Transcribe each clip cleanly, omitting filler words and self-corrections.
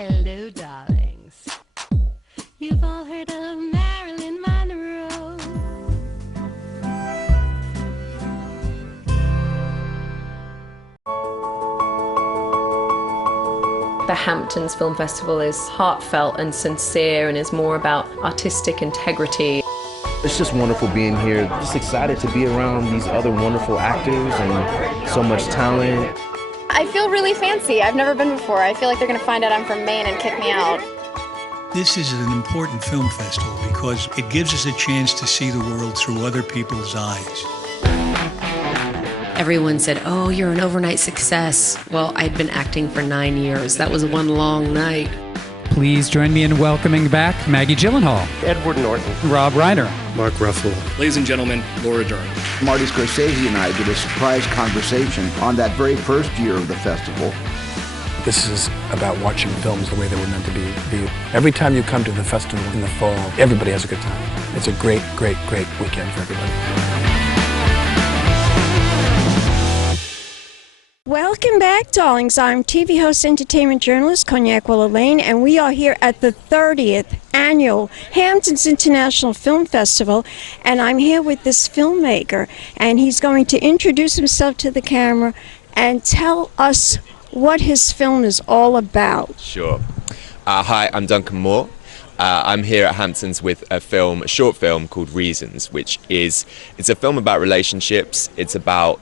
Hello, darlings. You've all heard of Marilyn Monroe. The Hamptons Film Festival is heartfelt and sincere and is more about artistic integrity. It's just wonderful being here. Just excited to be around these other wonderful actors and so much talent. I feel really fancy. I've never been before. I feel like they're going to find out I'm from Maine and kick me out. This is an important film festival because it gives us a chance to see the world through other people's eyes. Everyone said, "Oh, you're an overnight success." Well, I'd been acting for 9 years. That was one long night. Please join me in welcoming back Maggie Gyllenhaal, Edward Norton, Rob Reiner, Mark Ruffalo. Ladies and gentlemen, Laura Dern. Marty Scorsese and I did a surprise conversation on that very first year of the festival. This is about watching films the way they were meant to be viewed. Every time you come to the festival in the fall, everybody has a good time. It's a great, great, great weekend for everybody. Welcome back, darlings. I'm TV host, entertainment journalist Cognac Wellerlane, and we are here at the 30th Annual Hamptons International Film Festival, and I'm here with this filmmaker, and he's going to introduce himself to the camera and tell us what his film is all about. Sure. Hi, I'm Duncan Moore. I'm here at Hamptons with a short film called Reasons, it's a film about relationships. It's about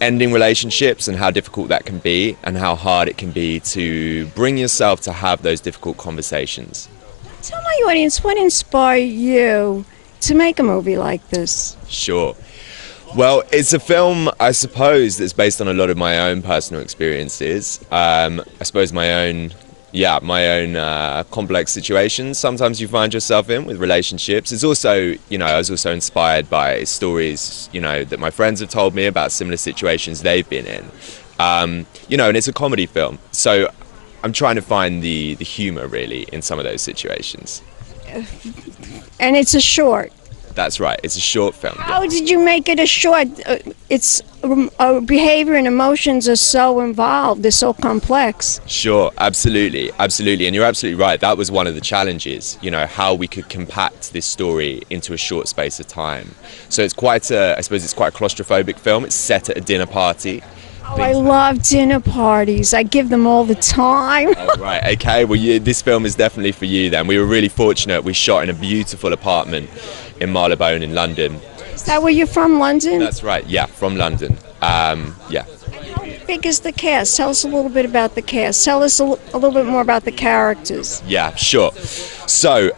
ending relationships and how difficult that can be and how hard it can be to bring yourself to have those difficult conversations. Tell my audience, what inspired you to make a movie like this? Sure. Well, it's a film, I suppose, that's based on a lot of my own personal experiences. I suppose my own complex situations sometimes you find yourself in with relationships. It's also, I was also inspired by stories, that my friends have told me about similar situations they've been in. And it's a comedy film. So I'm trying to find the humor, really, in some of those situations. And it's a short. That's right. It's a short film. How did you make it a short? It's behavior and emotions are so involved. They're so complex. Sure, absolutely. And you're absolutely right. That was one of the challenges, how we could compact this story into a short space of time. So it's quite a claustrophobic film. It's set at a dinner party. Oh, I love dinner parties. I give them all the time. Oh, right. Okay. Well, this film is definitely for you then. We were really fortunate. We shot in a beautiful apartment in Balaban in London. Is that where you're from, London? That's right. Yeah, from London. Yeah. How big is the cast? Tell us a little bit about the cast. Tell us a little bit more about the characters. Yeah, sure. So,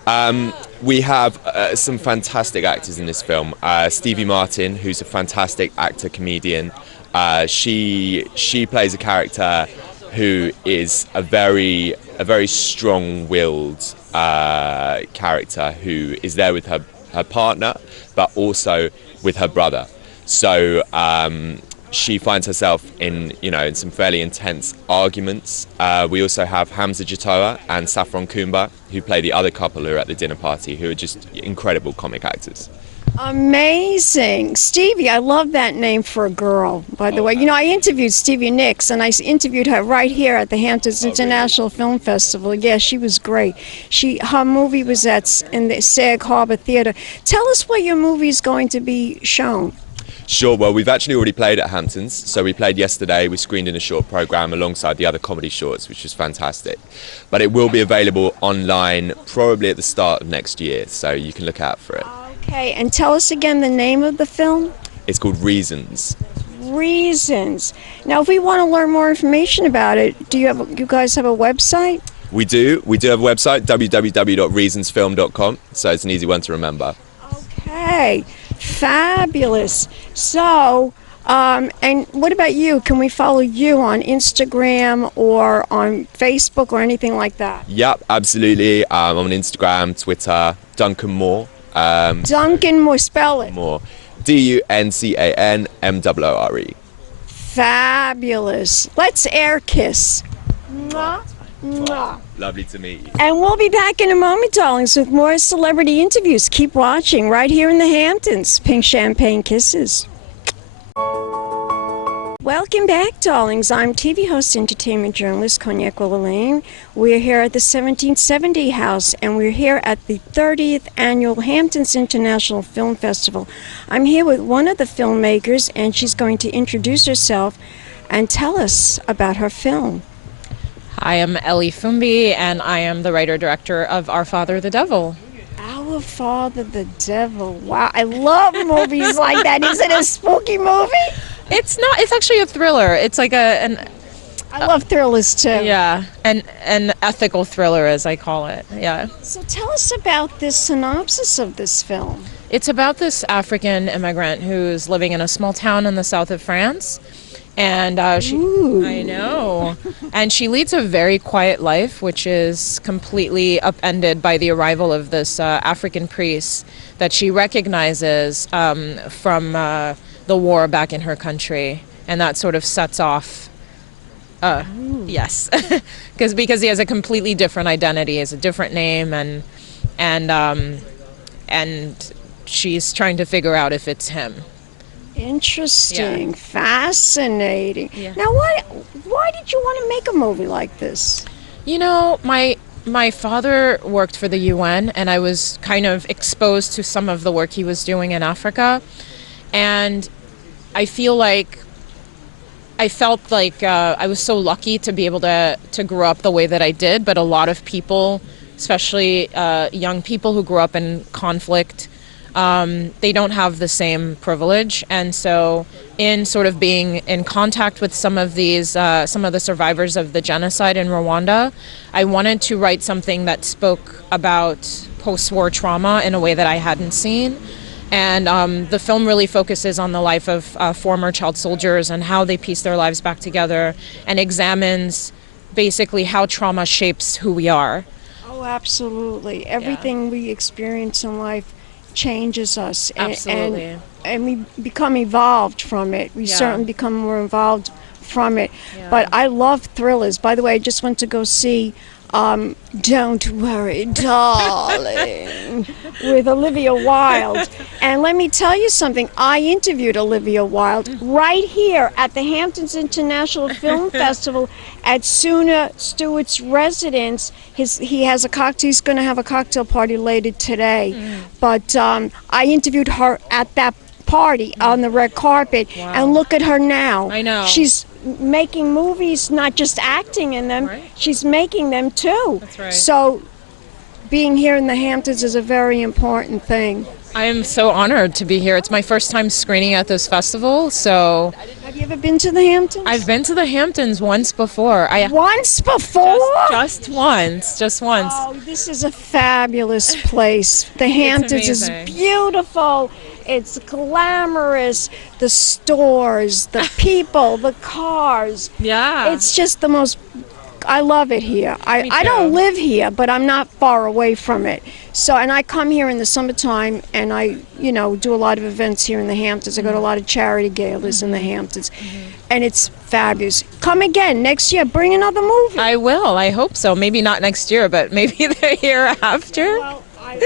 we have some fantastic actors in this film. Stevie Martin, who's a fantastic actor, comedian. She plays a character who is a very strong-willed character who is there with her partner, but also with her brother. So she finds herself in some fairly intense arguments. We also have Hamza Jatoa and Saffron Kumba, who play the other couple who are at the dinner party, who are just incredible comic actors. Amazing. Stevie, I love that name for a girl, by the way. I interviewed Stevie Nicks, and I interviewed her right here at the Hamptons International Film Festival. Yeah, she was great. Her movie was in the Sag Harbor Theater. Tell us where your movie is going to be shown. Sure. Well, we've actually already played at Hamptons. So we played yesterday. We screened in a short program alongside the other comedy shorts, which was fantastic. But it will be available online probably at the start of next year, so you can look out for it. Okay, and tell us again the name of the film. It's called Reasons. Reasons. Now, if we want to learn more information about it, you guys have a website? We do. We do have a website, www.reasonsfilm.com, so it's an easy one to remember. Okay, fabulous. So, and what about you? Can we follow you on Instagram or on Facebook or anything like that? Yep, absolutely. I'm on Instagram, Twitter, Duncan Moore. Duncan Moore, spell it. Moore. DUNCANMOORE. Fabulous. Let's air kiss. Mwah, mwah. Lovely to meet you. And we'll be back in a moment, darlings, with more celebrity interviews. Keep watching right here in the Hamptons. Pink Champagne Kisses. Welcome back, darlings. I'm TV host, entertainment journalist Cognac Wellerlane. We're here at the 1770 House, and we're here at the 30th Annual Hamptons International Film Festival. I'm here with one of the filmmakers, and she's going to introduce herself and tell us about her film. I am Ellie Foumbi, and I am the writer-director of Our Father the Devil. Our Father the Devil. Wow, I love movies like that. Is it a spooky movie? It's not. It's actually a thriller. It's like I love thrillers too. Yeah, an ethical thriller, as I call it. Yeah. So tell us about this synopsis of this film. It's about this African immigrant who's living in a small town in the south of France, and I know, and she leads a very quiet life, which is completely upended by the arrival of this African priest that she recognizes from the war back in her country, and that sort of sets off. Yes, because he has a completely different identity, he has a different name, and she's trying to figure out if it's him. Interesting, fascinating. Yeah. Now, why did you want to make a movie like this? You know, my father worked for the UN, and I was kind of exposed to some of the work he was doing in Africa, and I felt like I was so lucky to be able to grow up the way that I did, but a lot of people, especially young people who grew up in conflict, they don't have the same privilege. And so in sort of being in contact with some of the survivors of the genocide in Rwanda, I wanted to write something that spoke about post-war trauma in a way that I hadn't seen. And the film really focuses on the life of former child soldiers and how they piece their lives back together, and examines basically how trauma shapes who we are. Oh, absolutely. Everything we experience in life changes us. Absolutely. And we become evolved from it. We certainly become more involved from it. Yeah. But I love thrillers. By the way, I just went to go see Don't Worry, Darling, with Olivia Wilde. And let me tell you something, I interviewed Olivia Wilde right here at the Hamptons International Film Festival at Suna Stewart's residence. He's going to have a cocktail party later today. But I interviewed her at that party on the red carpet. Wow. And look at her now. I know. She's making movies, not just acting in them, right. She's making them too. That's right. So being here in the Hamptons is a very important thing. I am so honored to be here. It's my first time screening at this festival, so... Have you ever been to the Hamptons? I've been to the Hamptons once before. Once before? Just once. Oh, this is a fabulous place. The Hamptons is beautiful. It's glamorous. The stores, the people, the cars. Yeah. It's just the most... I love it here. I don't live here, but I'm not far away from it. So, and I come here in the summertime, and I, do a lot of events here in the Hamptons. I go to a lot of charity galas in the Hamptons, and it's fabulous. Come again next year. Bring another movie. I will. I hope so. Maybe not next year, but maybe the year after. Well, I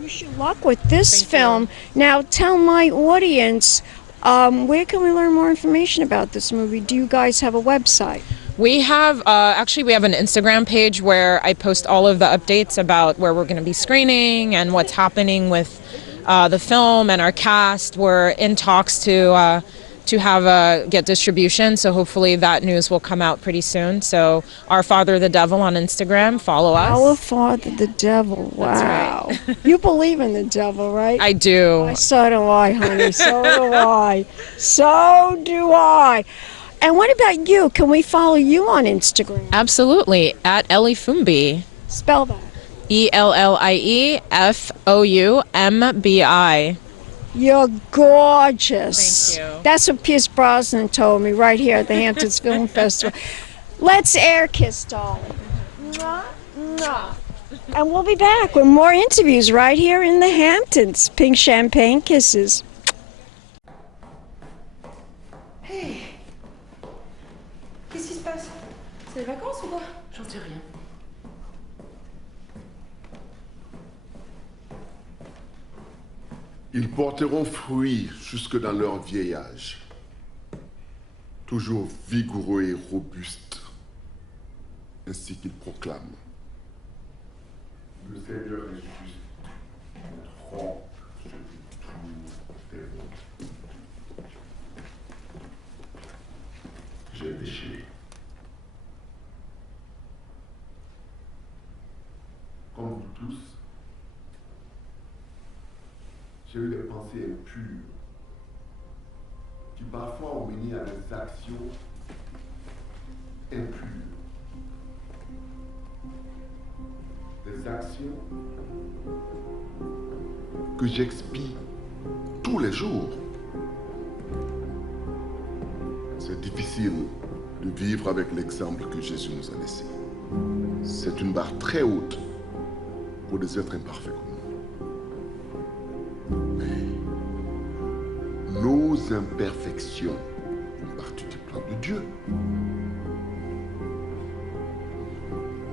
wish you luck with this film. Now, tell my audience, where can we learn more information about this movie? Do you guys have a website? We have, we have an Instagram page where I post all of the updates about where we're going to be screening and what's happening with the film and our cast. We're in talks to get distribution, so hopefully that news will come out pretty soon. So Our Father the Devil on Instagram, follow us. Our Father the Devil, wow. That's right. You believe in the devil, right? I do. So do I, honey, so do I. So do I. And what about you? Can we follow you on Instagram? Absolutely, at Ellie Foumbi. Spell that. ELLIEFOUMBI. You're gorgeous. Thank you. That's what Pierce Brosnan told me right here at the Hamptons Film Festival. Let's air kiss, darling. Mwah, mwah. And we'll be back with more interviews right here in the Hamptons. Pink champagne kisses. Hey. Qu'est-ce qui se passe? C'est les vacances ou quoi? J'en sais rien. Ils porteront fruit jusque dans leur vieil âge. toujours vigoureux et robuste, ainsi qu'il proclame. Le Seigneur est juste, notre front se détruit des autres. J'ai péché. Comme vous tous, j'ai eu des pensées impures qui parfois ont mené à des actions impures. Des actions que j'expie tous les jours. C'est difficile de vivre avec l'exemple que Jésus nous a laissé. C'est une barre très haute pour des êtres imparfaits comme nous. Mais nos imperfections font partie du plan de Dieu.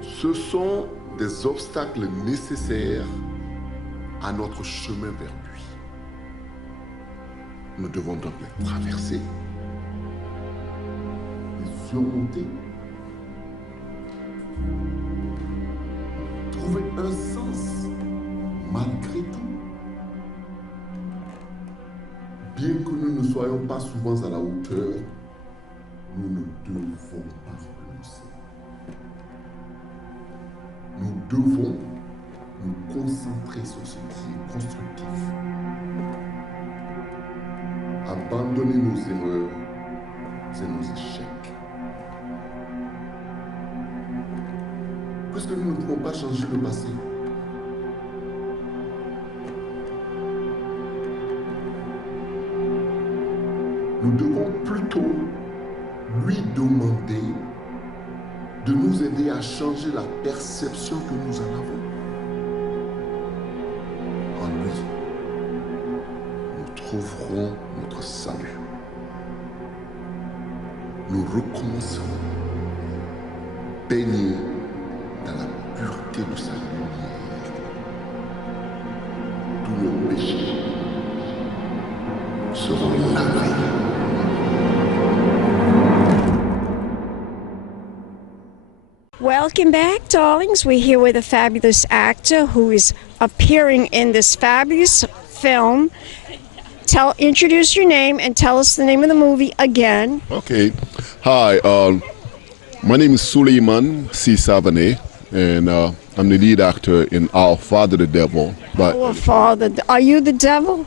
Ce sont des obstacles nécessaires à notre chemin vers lui. Nous devons donc les traverser, les surmonter, trouver un sens malgré tout. Bien que nous ne soyons pas souvent à la hauteur, nous ne devons pas renoncer. Nous devons nous concentrer sur ce qui est constructif. Abandonner nos erreurs et nos échecs. Puisque nous ne pouvons pas changer le passé. Nous devons plutôt lui demander de nous aider à changer la perception que nous en avons. En lui, nous trouverons notre salut. Nous recommencerons, baignés dans la pureté de sa lumière. Tous nos péchés seront lavés. Welcome back, darlings. We're here with a fabulous actor who is appearing in this fabulous film. Introduce your name and tell us the name of the movie again. Okay. Hi, my name is Suleiman C. Savane, and I'm the lead actor in Our Father the Devil. But Our Father, are you the devil?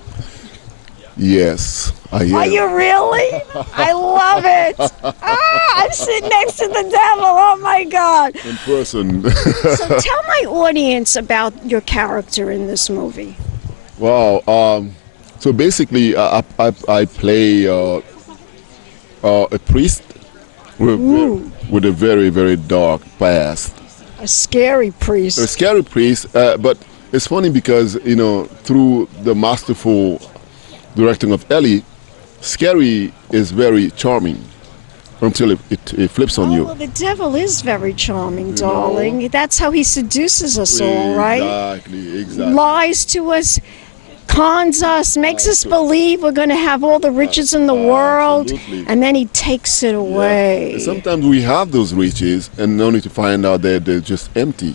Yes, I am. Are you really? I love it. I'm sitting next to the devil. Oh my God. In person. So tell my audience about your character in this movie. Wow. So basically, I play a priest with a very, very dark past. A scary priest. A scary priest, but it's funny because, you know, through the masterful directing of Ellie, scary is very charming until it flips on you. Well, the devil is very charming, darling. That's how he seduces us all, right? Exactly. Lies to us, cons us, makes us believe we're going to have all the riches in the world, and then he takes it away. Yeah. Sometimes we have those riches and only to find out that they're just empty.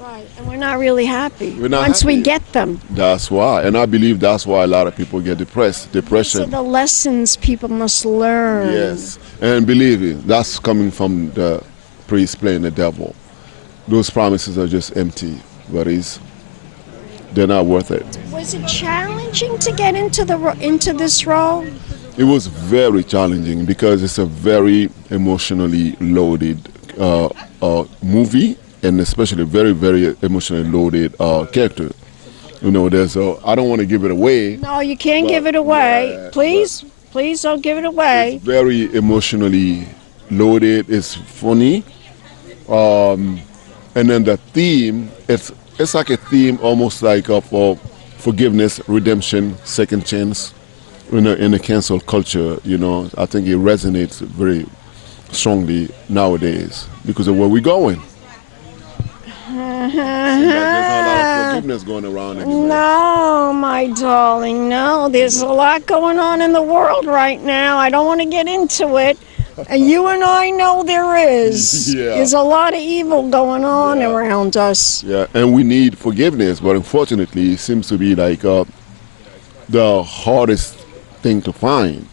Right, and we're not really happy once we get them. That's why, and I believe that's why a lot of people get depression. These are the lessons people must learn. Yes, and believe me, that's coming from the priest playing the devil. Those promises are just empty, but they're not worth it. Was it challenging to get into this role? It was very challenging because it's a very emotionally loaded movie, and especially very, very emotionally loaded character. You know, I don't want to give it away. No, you can't give it away. Yeah, please don't give it away. It's very emotionally loaded. It's funny. And then the theme, it's like a theme almost like of forgiveness, redemption, second chance. In a cancel culture, you know, I think it resonates very strongly nowadays because of where we're going. There's not a lot of forgiveness going around anymore. No, my darling, no. There's a lot going on in the world right now. I don't want to get into it, And you and I know there is. Yeah. There's a lot of evil going on around us. Yeah, and we need forgiveness, but unfortunately, it seems to be like the hardest thing to find.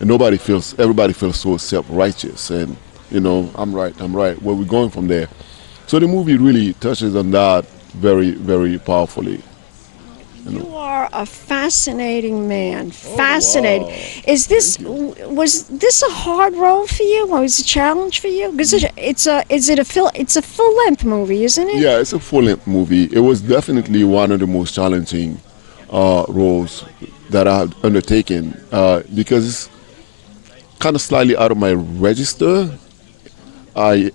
And everybody feels so self-righteous, and I'm right. Where we're going from there. So the movie really touches on that very, very powerfully. You are a fascinating man. Fascinating. Wow. Was this a hard role for you? Or was it a challenge for you? Because it's a full-length movie, isn't it? Yeah, it's a full-length movie. It was definitely one of the most challenging roles that I've undertaken because it's kind of slightly out of my register. I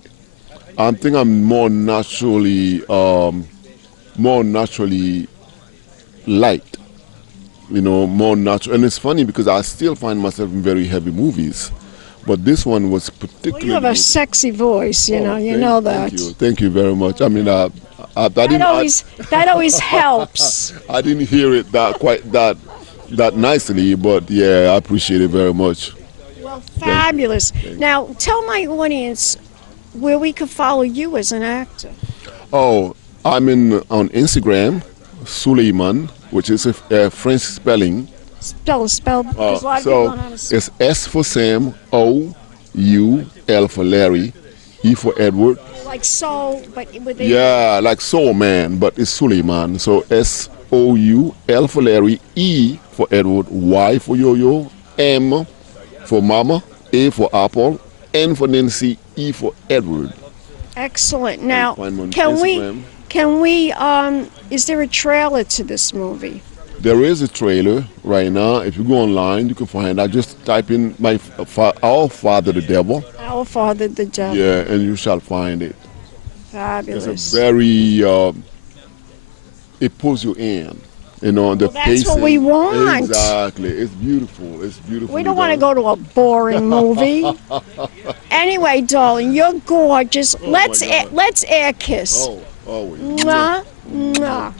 think I'm more naturally light, more natural. And it's funny because I still find myself in very heavy movies, but this one was particularly. Well, you have a sexy voice, you know that. Thank you very much. I mean, that always helps. I didn't hear it that nicely, but yeah, I appreciate it very much. Well, fabulous. Now, tell my audience where we could follow you as an actor. Oh, I'm on Instagram, Suleiman, which is a French spelling. Spell. Because a lot of people don't know how to spell. It's S for Sam, O, U, L for Larry, E for Edward. Like soul, but with a... Yeah, like Soul Man, but it's Suleiman. So S-O-U, L for Larry, E for Edward, Y for Yo-Yo, M for Mama, A for Apple, N for Nancy, E for Edward. Excellent. Now, Instagram. can we, is there a trailer to this movie? There is a trailer right now. If you go online, you can find it. Just type in Our Father the Devil. Our Father the Devil. Yeah, and you shall find it. Fabulous. It's a very, it pulls you in. The that's pacing. what we want. Exactly. It's beautiful. It's beautiful. We don't want to go to a boring movie. Anyway, darling, you're gorgeous. Let's air kiss. Mwah, mwah,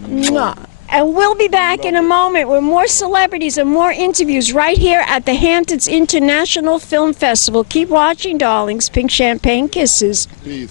mwah. And we'll be back in a moment with more celebrities and more interviews right here at the Hamptons International Film Festival. Keep watching, darlings. Pink Champagne Kisses. Peace.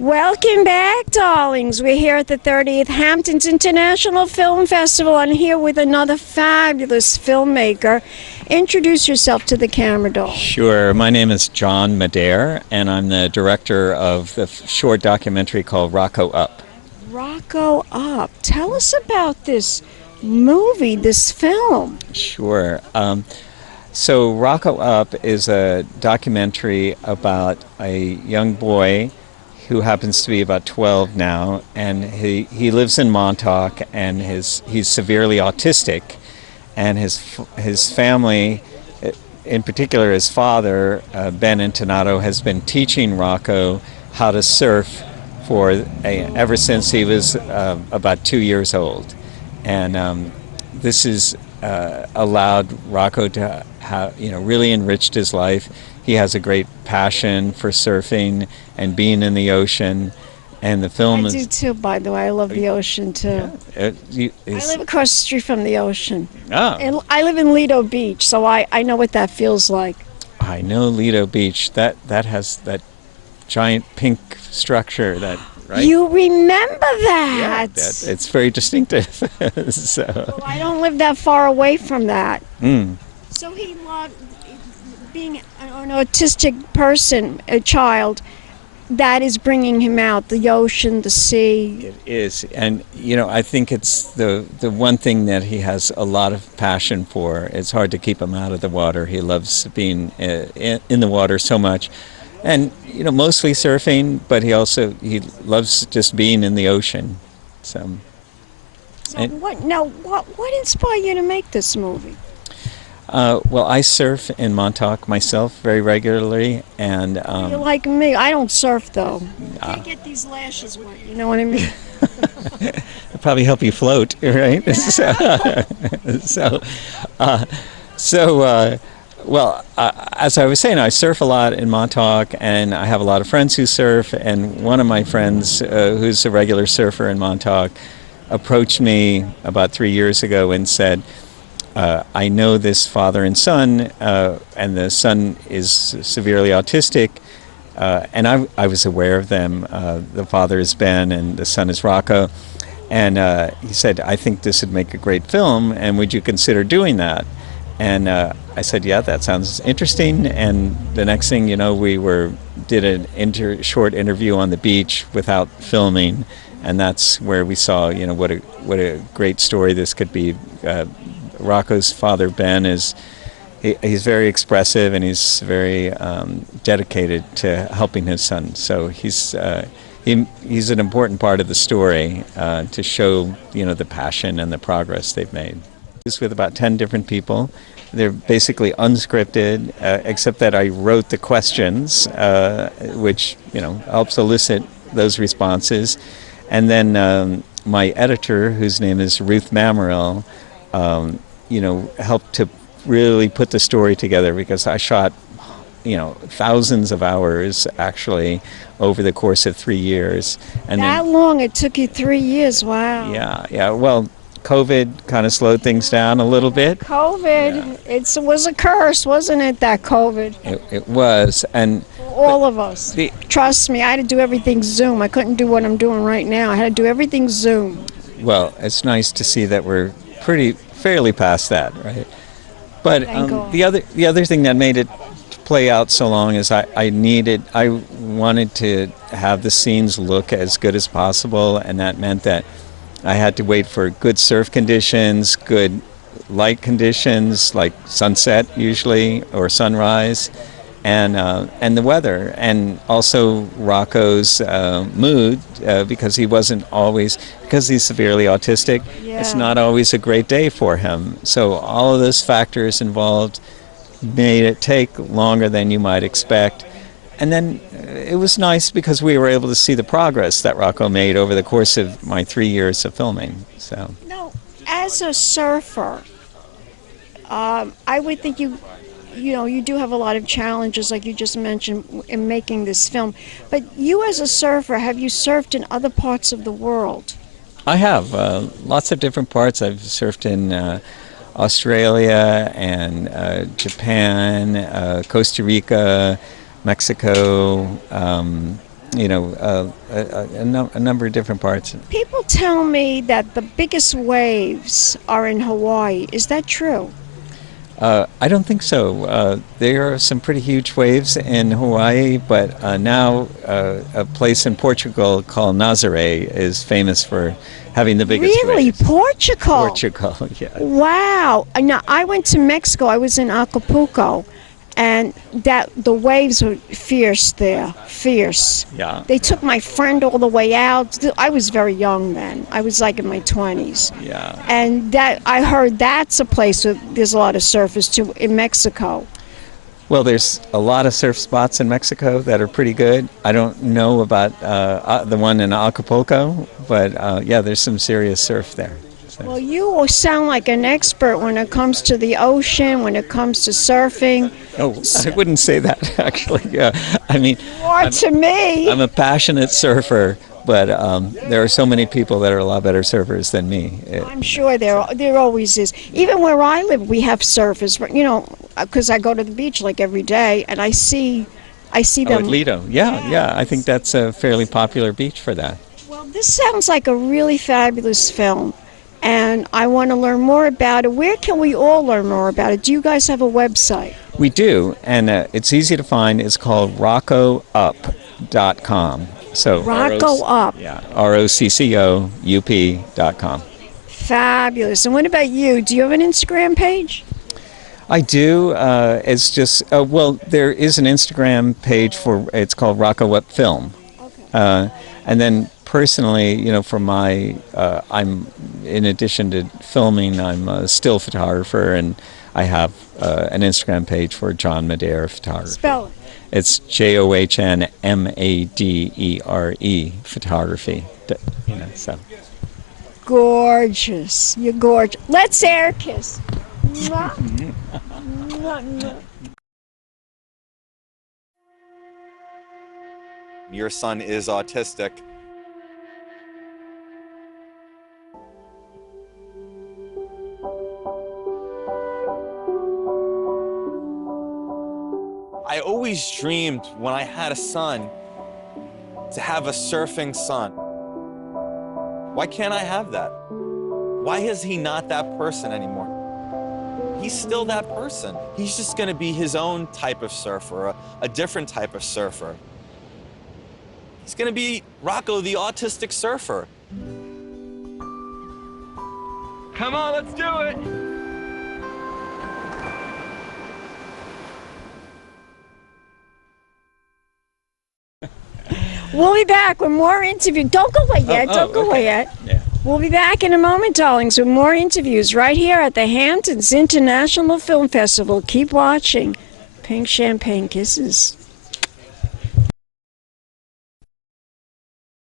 Welcome back, darlings. We're here at the 30th Hamptons International Film Festival. I'm here with another fabulous filmmaker. Introduce yourself to the camera, doll. Sure. My name is John Madere, and I'm the director of the short documentary called ROCCO Up. ROCCO Up. Tell us about this movie, this film. Sure. So ROCCO Up is a documentary about a young boy who happens to be about 12 now, and he lives in Montauk, and he's severely autistic, and his family, in particular his father, Ben Intonato, has been teaching ROCCO how to surf ever since he was about 2 years old, and this has allowed ROCCO to have, really enriched his life. He has a great passion for surfing and being in the ocean, and the film I do too, by the way. I love the ocean too. Yeah, I live across the street from the ocean. Oh. And I live in Lido Beach, so I know what that feels like. I know Lido Beach. That has that giant pink structure. That right? You remember that? Yeah, it's very distinctive. So. Well, I don't live that far away from that. Mm. So he loved being an autistic person, a child. That is bringing him out, the ocean, the sea. It is, and I think it's the one thing that he has a lot of passion for. It's hard to keep him out of the water. He loves being in the water so much, and mostly surfing. But he loves just being in the ocean. So what inspired you to make this movie? Well, I surf in Montauk myself very regularly, and you're like me. I don't surf though. I get these lashes wet. You know what I mean? It'll probably help you float, right? Well, as I was saying, I surf a lot in Montauk, and I have a lot of friends who surf. And one of my friends, who's a regular surfer in Montauk, approached me about 3 years ago and said, I know this father and son, and the son is severely autistic, and I was aware of them. The father is Ben, and the son is Rocco. And he said, I think this would make a great film, and would you consider doing that? And I said, yeah, that sounds interesting. And the next thing you know, we did an short interview on the beach without filming, and that's where we saw, what a great story this could be. Rocco's father, Ben, he's very expressive, and he's very dedicated to helping his son. So he's an important part of the story to show, the passion and the progress they've made. It's with about 10 different people. They're basically unscripted, except that I wrote the questions, which, helps elicit those responses. And then my editor, whose name is Ruth Mammerell, helped to really put the story together, because I shot, thousands of hours actually over the course of 3 years. And that long? It took you 3 years? Wow. Yeah. Well, COVID kind of slowed things down a little bit. COVID, it was a curse, wasn't it, that COVID? It was, and all of us. Trust me, I had to do everything Zoom. I couldn't do what I'm doing right now. I had to do everything Zoom. Well, it's nice to see that we're fairly past that, right? But the other thing that made it play out so long is I wanted to have the scenes look as good as possible, and that meant that I had to wait for good surf conditions, good light conditions, like sunset usually, or sunrise, and the weather, and also Rocco's mood, because because he's severely autistic, it's not always a great day for him. So all of those factors involved made it take longer than you might expect. And then it was nice because we were able to see the progress that Rocco made over the course of my 3 years of filming. So now, as a surfer, I would think you do have a lot of challenges, like you just mentioned, in making this film. But you, as a surfer, have you surfed in other parts of the world? I have lots of different parts. I've surfed in Australia and Japan, Costa Rica, Mexico, a number of different parts. People tell me that the biggest waves are in Hawaii. Is that true? I don't think so. There are some pretty huge waves in Hawaii, but now a place in Portugal called Nazaré is famous for having the biggest waves. Really? Portugal? Portugal, yeah. Wow. Now, I went to Mexico. I was in Acapulco, and the waves were fierce there. Fierce. Yeah. They took my friend all the way out. I was very young then. I was like in my 20s. Yeah. And I heard that's a place where there's a lot of surfers too in Mexico. Well, there's a lot of surf spots in Mexico that are pretty good. I don't know about the one in Acapulco, but yeah, there's some serious surf there. So. Well, you sound like an expert when it comes to the ocean, when it comes to surfing. Oh, I wouldn't say that, actually. I mean, to me. I'm a passionate surfer, but there are so many people that are a lot better surfers than me. I'm sure there always is. Even where I live, we have surfers, because I go to the beach like every day, and I see them. At Lido, yeah. I think that's a fairly popular beach for that. Well, this sounds like a really fabulous film, and I want to learn more about it. Where can we all learn more about it? Do you guys have a website? We do, and it's easy to find. It's called ROCCOup.com. So ROCCO Up. Yeah, ROCCOUP.com. Fabulous. And what about you? Do you have an Instagram page? I do. It's just, there is an Instagram page it's called ROCCO Up Film. Okay. And then personally, for I'm, in addition to filming, I'm a still photographer, and I have an Instagram page for John Madere Photography. Spell it. It's JOHNMADERE Photography. So. Gorgeous. You're gorgeous. Let's air kiss. Your son is autistic. always dreamed when I had a son to have a surfing son. Why can't I have that? Why is he not that person anymore? He's still that person. He's just gonna be his own type of surfer, a different type of surfer. He's gonna be ROCCO, the autistic surfer. Come on, let's do it. We'll be back with more interviews. Don't go away yet. Don't go away yet. Yeah. We'll be back in a moment, darlings, with more interviews right here at the Hamptons International Film Festival. Keep watching. Pink Champagne Kisses.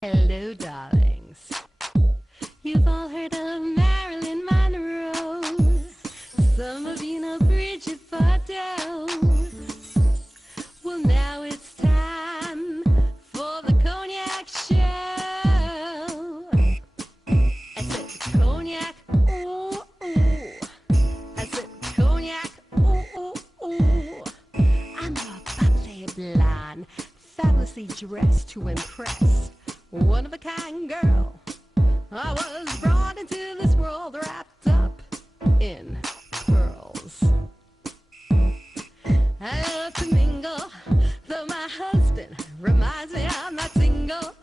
Hello, darlings. You've all heard of Marilyn Monroe. Some of you know Bridget Bardot. Well, now it's time for the Cognac Show. I said cognac, ooh, ooh. I said cognac, ooh, ooh, ooh. I'm a bubbly blonde, fabulously dressed to impress. One of a kind girl. I was brought into this world wrapped up in pearls. I love to mingle, though my husband reminds me I'm not single.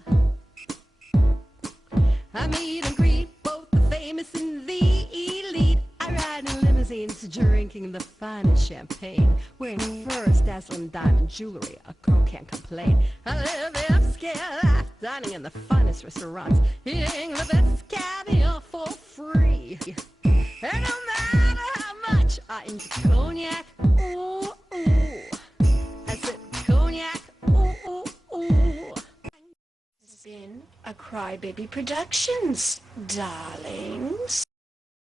I meet and greet both the famous and the elite. I ride in limousines, drinking the finest champagne, wearing furs, dazzling diamond jewelry. A girl can't complain. I live the upscale life, dining in the finest restaurants, eating the best caviar for free. And no matter how much I enjoy cognac, ooh, ooh. I said cognac, ooh, ooh, ooh. This has been a Crybaby Productions, darlings.